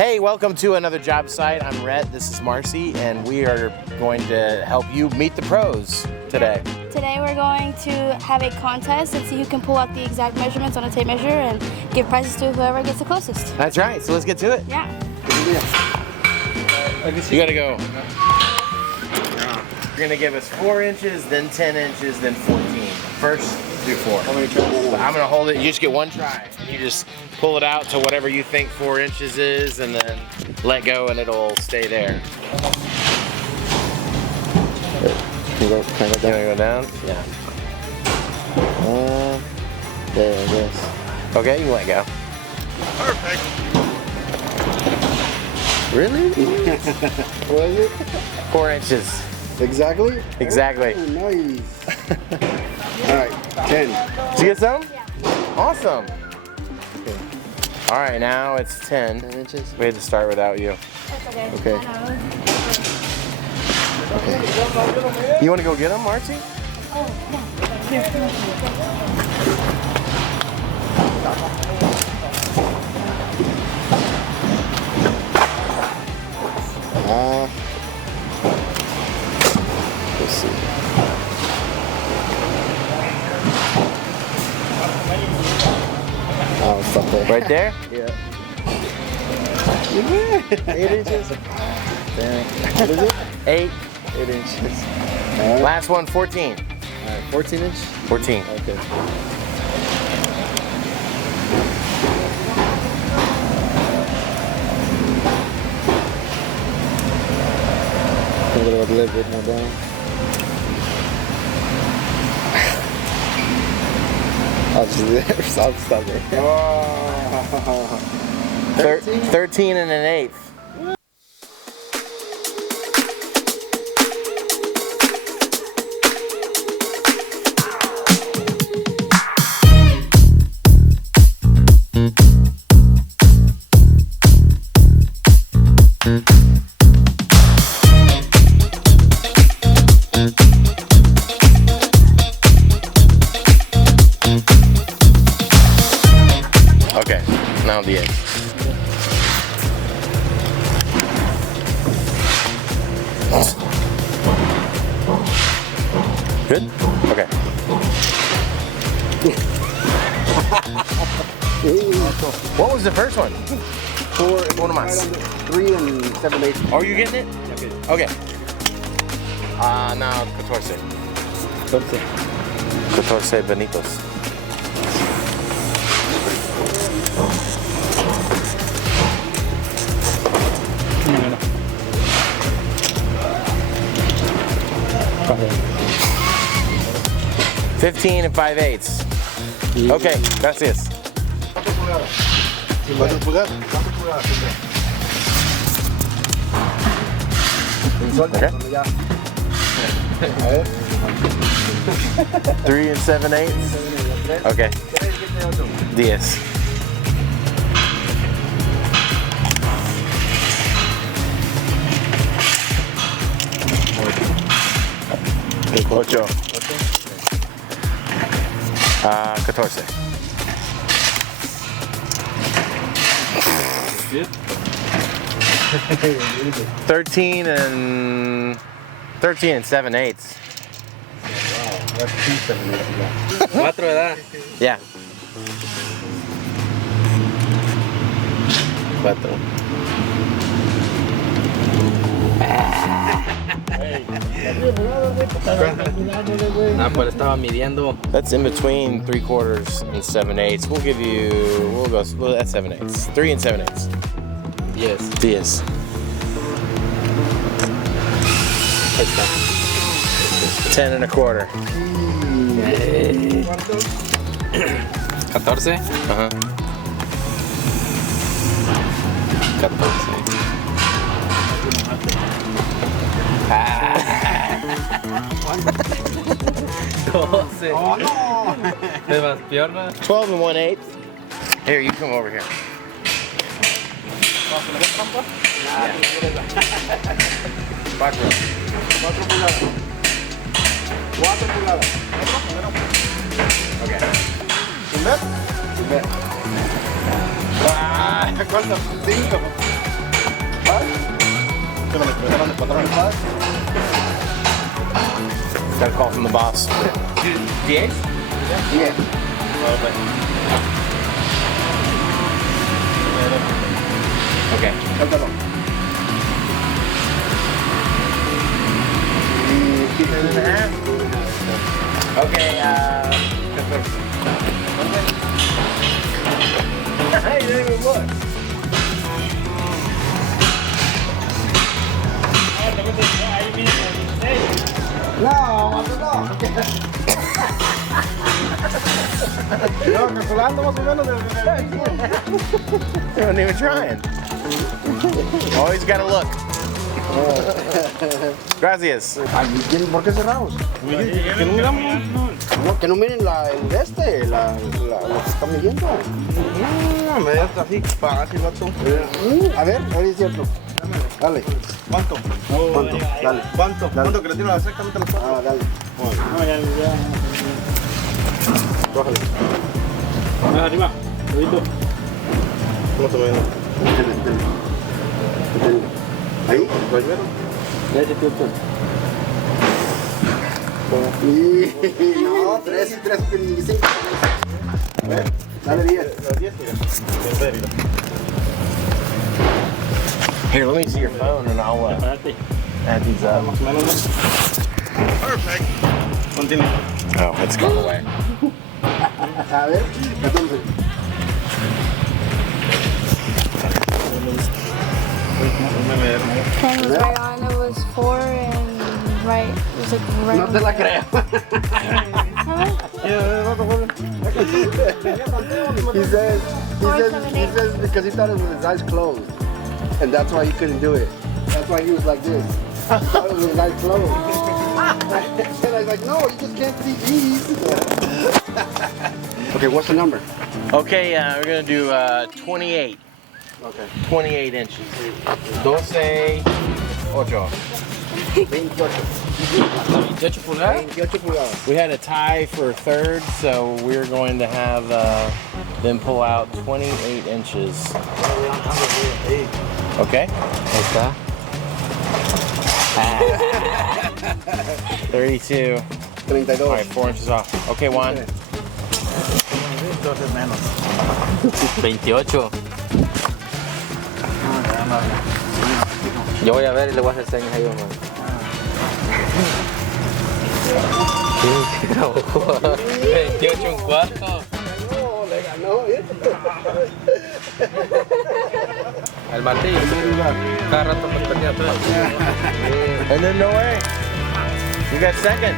Hey, welcome to another job site. I'm Rhett, this is Marcy, and we are going to help you meet the pros today. Today we're going to have a contest and see who can pull out the exact measurements on a tape measure and give prizes to whoever gets the closest. That's right, so let's get to it. Yeah. You gotta go. You're gonna give us 4 inches, then 10 inches, then 14. First, do 4. How many tries? I'm gonna hold it, you just get 1 try. You just pull it out to whatever you think 4 inches is, and then let go and it'll stay there. Can you go down? Yeah. There, I guess. Okay, you can let go. Perfect. Really? What is it? 4 inches. Exactly? Exactly. Oh, nice. Alright, 10. Did you get some? Yeah. Awesome. Okay. All right, now it's 10. 10 inches? We had to start without you. That's okay. Okay. I know. Okay. You want to go get them, Marcy? Oh, yeah. Here. Let's see. Oh, stop there. Right there? Yeah. 8 inches? Damn. What is it? 8. 8 inches. Alright. Last one, 14. Alright, 14 inch? 14. Okay. Think it'll a little bit more down. I'll just I'll stop there. 13 and an eighth. Okay, now the end. Good? Okay. What was the first one? 4 más. 3 and 7/8. Are you getting it? Okay. Now 14. 14 benitos. Okay. 15 and 5/8. Okay, gracias. 4 pulgadas. Okay. 3 and 7/8. Okay. 10. Ocho. 14. 13 and 7/8. Wow, that's 2 7/8. 4, ¿verdad? Yeah. 4. No, pues estaba midiendo. That's in between 3/4 and 7/8. We'll give you. Well, that's 7/8. 3 and 7/8. 10. 10. Ahí está. 10 and a quarter. 14. Uh-huh. 14. Doce. Oh, no. Es más pierna. 12 and 1/8. Here, you come over here. 4. 4 pulgadas. 4 pulgadas. Okay. ¿Sin ver? Sin ver. Ah, ¿cuánto? 5. Got a call from the boss. 10? Yeah. Okay. Cáltalo. Okay, Hey, you didn't even look. No, no. No, calculando más o menos You weren't even trying. Always gotta look. Gracias. ¿Por qué cerramos? Que no miramos. No, que no miren lo que están midiendo. Me das así fácil, vato. A ver es cierto. Dale. ¿Cuánto? ¿Cuánto? Dale. ¿Cuánto? Dale. ¿Cuánto que le tiro exactamente los cuatro? Ah, dale. Bájale. Más arriba, dedito. ¿Cómo te ven? Ahí. ¿Primero? Ya se tío. No, 3 y 3, 5. A ver, dale 10. Los 10, mira. En serio. Here, let me see your phone and I'll Espérate. add these up. Más o menos. Perfect. Continúa. Oh, it's gone away. A ver, 14. Pen was right on. It was 4 and right. It was like right. No te la creo. He says because he thought it was his eyes closed. And that's why he couldn't do it. That's why he was like this. He thought it was his eyes closed. And I was like, no, you just can't see these. Okay, what's the number? Okay, we're gonna do 28. Okay. 28 inches. 12, 8. 28 pulgadas. 28 pulgadas. We had a tie for third, so we're going to have them pull out 28 inches. Okay? Ahí está. 32. 32. All right, 4 inches off. Okay, Juan. 28. Yo voy a ver y le voy a hacer señas ahí, mamá. 28 un cuarto. No, le ganó. El martillo. Cada rato me perdía atrás. And then no way. You got second.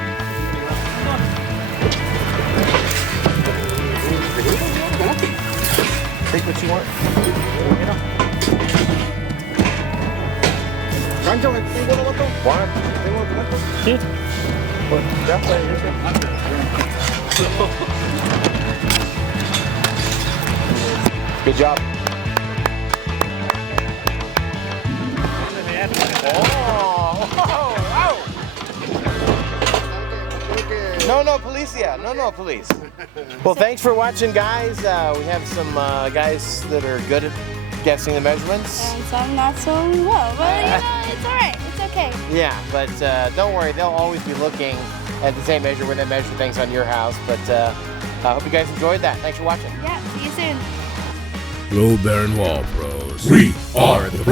Take what you want. Cancho, tengo lo voto. Juan. Sí. Good job. No, policia. No, police. Well, thanks for watching, guys. We have some guys that are good at guessing the measurements. And some not so well, but you know, it's alright. It's okay. Yeah, but don't worry. They'll always be looking at the tape measure when they measure things on your house. But I hope you guys enjoyed that. Thanks for watching. Yeah, see you soon. Hello, Baron Wall Bros. We are the